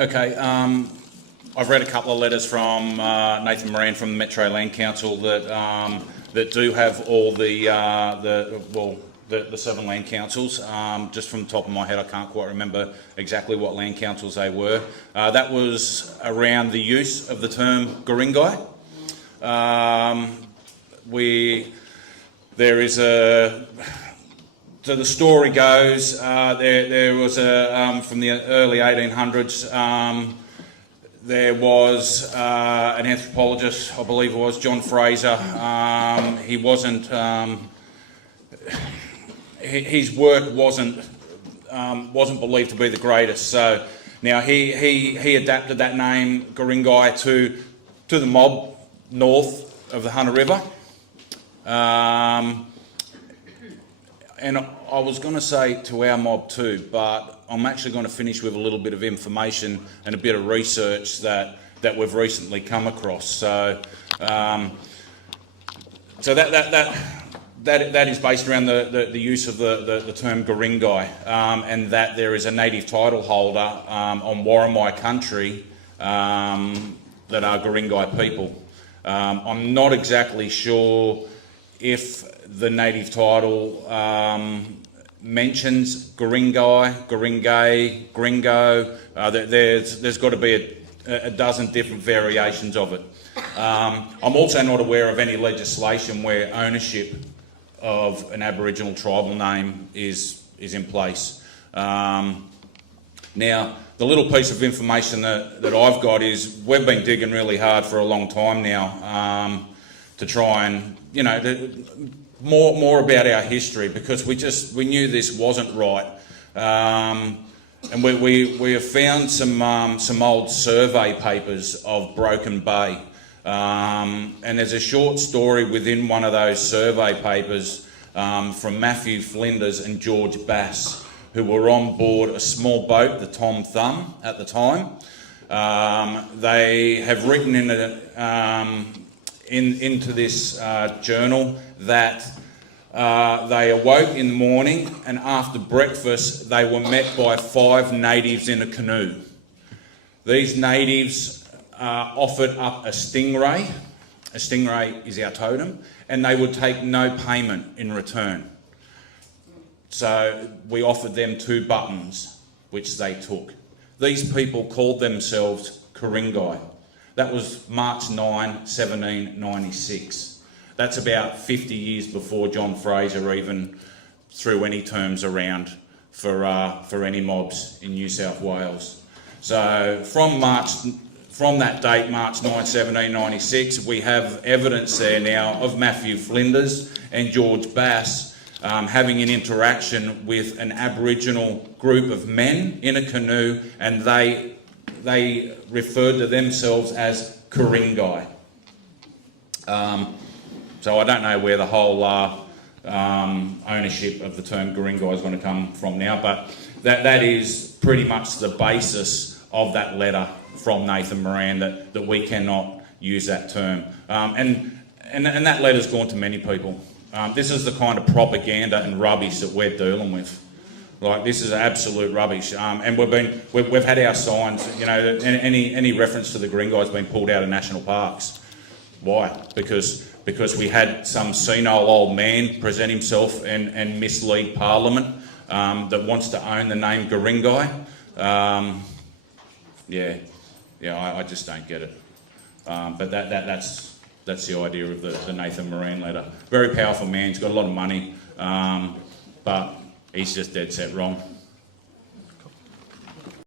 Okay, I've read a couple of letters from Nathan Moran from the Metro Land Council that do have all the 7 land councils. Just from the top of my head, I can't quite remember exactly what land councils they were. That was around the use of the term Guring-gai. So the story goes, there was from the early 1800s, there was an anthropologist, I believe it was, John Fraser. He wasn't, his work wasn't believed to be the greatest. So now he adapted that name, Guring-gai, to the mob north of the Hunter River. And I was going to say to our mob too, but I'm actually going to finish with a little bit of information and a bit of research that we've recently come across. So, that is based around the use of the term Guring-gai, and that there is a native title holder on Warramai country that are Guring-gai people. I'm not exactly sure if the native title mentions Guring-gai, Guring-gai, Gringo. There's got to be a dozen different variations of it. I'm also not aware of any legislation where ownership of an Aboriginal tribal name is in place. Now, the little piece of information that I've got is we've been digging really hard for a long time now to try and, more about our history, because we knew this wasn't right, and we have found some old survey papers of Broken Bay, and there's a short story within one of those survey papers from Matthew Flinders and George Bass, who were on board a small boat, the Tom Thumb, at the time. They have written into this journal that they awoke in the morning, and after breakfast they were met by 5 natives in a canoe. These natives offered up a stingray. A stingray is our totem, and they would take no payment in return. So we offered them 2 buttons, which they took. These people called themselves Ku-ring-gai. That was March 9, 1796. That's about 50 years before John Fraser even threw any terms around for any mobs in New South Wales. So from that date, March 9, 1796, we have evidence there now of Matthew Flinders and George Bass having an interaction with an Aboriginal group of men in a canoe, and they referred to themselves as Ku-ring-gai. So I don't know where the whole ownership of the term Guring-gai is going to come from now, but that is pretty much the basis of that letter from Nathan Moran, that we cannot use that term. And that letter's gone to many people. This is the kind of propaganda and rubbish that we're dealing with. Like, this is absolute rubbish, and we've had our signs. Any reference to the Guring-gai has been pulled out of national parks. Why? Because we had some senile old man present himself and mislead Parliament that wants to own the name Guring-gai. I just don't get it. But that's the idea of the Nathan Moran letter. Very powerful man. He's got a lot of money, but he's just dead set wrong.